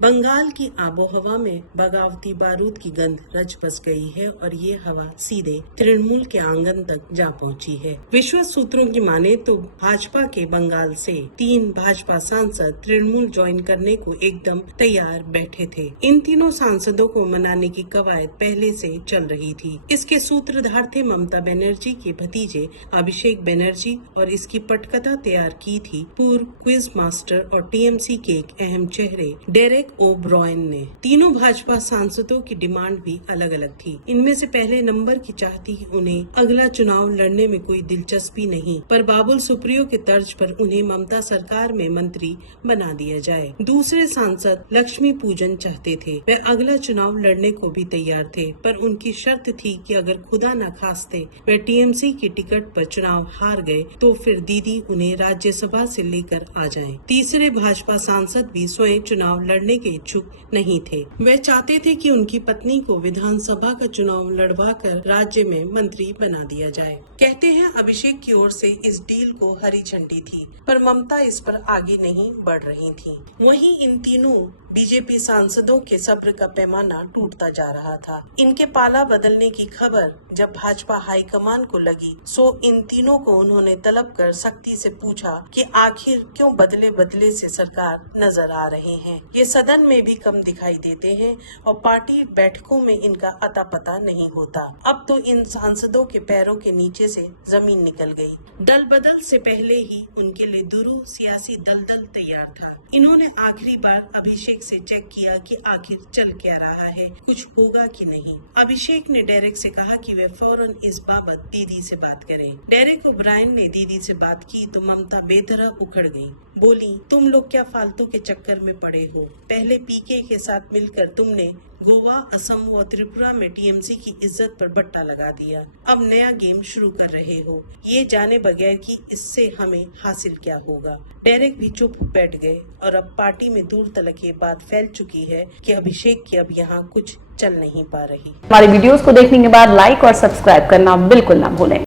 बंगाल की आबोहवा में बगावती बारूद की गंध रच बस गई है और ये हवा सीधे तृणमूल के आंगन तक जा पहुंची है। विश्वस्त सूत्रों की माने तो भाजपा के बंगाल से 3 भाजपा सांसद तृणमूल ज्वाइन करने को एकदम तैयार बैठे थे। इन तीनों सांसदों को मनाने की कवायद पहले से चल रही थी। इसके सूत्रधार थे ममता बनर्जी के भतीजे अभिषेक बनर्जी और इसकी पटकथा तैयार की थी पूर्व क्विज मास्टर और टीएमसी के एक अहम चेहरे डेरेक ओब्रायन ने। तीनों भाजपा सांसदों की डिमांड भी अलग अलग थी। इनमें से पहले नंबर की चाहती उन्हें अगला चुनाव लड़ने में कोई दिलचस्पी नहीं, पर बाबुल सुप्रियो के तर्ज पर उन्हें ममता सरकार में मंत्री बना दिया जाए। दूसरे सांसद लक्ष्मी पूजन चाहते थे। वे अगला चुनाव लड़ने को भी तैयार थे, पर उनकी शर्त थी कि अगर खुदा न खास्ते वे टीएमसी की टिकट पर चुनाव हार गए तो फिर दीदी उन्हें राज्यसभा से लेकर आ जाएं। तीसरे भाजपा सांसद भी स्वयं चुनाव लड़ने के इच्छुक नहीं थे। वे चाहते थे कि उनकी पत्नी को विधानसभा का चुनाव लड़वाकर राज्य में मंत्री बना दिया जाए। कहते हैं अभिषेक की ओर से इस डील को हरी झंडी थी, पर ममता इस पर आगे नहीं बढ़ रही थी। वहीं इन तीनों बीजेपी सांसदों के सब्र का पैमाना टूटता जा रहा था। इनके पाला बदलने की खबर जब भाजपा हाईकमान को लगी, सो इन तीनों को उन्होंने तलब कर सख्ती से पूछा कि आखिर क्यों बदले बदले से सरकार नजर आ रहे हैं। ये सदन में भी कम दिखाई देते हैं और पार्टी बैठकों में इनका अता पता नहीं होता। अब तो इन सांसदों के पैरों के नीचे से जमीन निकल गई। दल बदल से पहले ही उनके लिए दुरू सियासी दलदल तैयार था। इन्होंने आखिरी बार अभिषेक से चेक किया कि आखिर चल क्या रहा है, कुछ होगा कि नहीं। अभिषेक ने डेरेक से कहा कि वे फौरन इस बाबत दीदी से बात करें। डेरेक ओब्रायन ने दीदी से बात की तो ममता बेतरह उखड़ गई। बोली, तुम लोग क्या फालतू के चक्कर में पड़े हो। पहले पीके के साथ मिलकर तुमने गोवा, असम व त्रिपुरा में टीएमसी की इज्जत पर बट्टा लगा दिया। अब नया गेम शुरू कर रहे हो, ये जाने बगैर कि इससे हमें हासिल क्या होगा। डेरेक भी चुप बैठ गए और अब पार्टी में दूर तलक ये बात फैल चुकी है कि अभिषेक की अब यहाँ कुछ चल नहीं पा रही। हमारे वीडियोस को देखने के बाद लाइक और सब्सक्राइब करना बिल्कुल ना भूलें।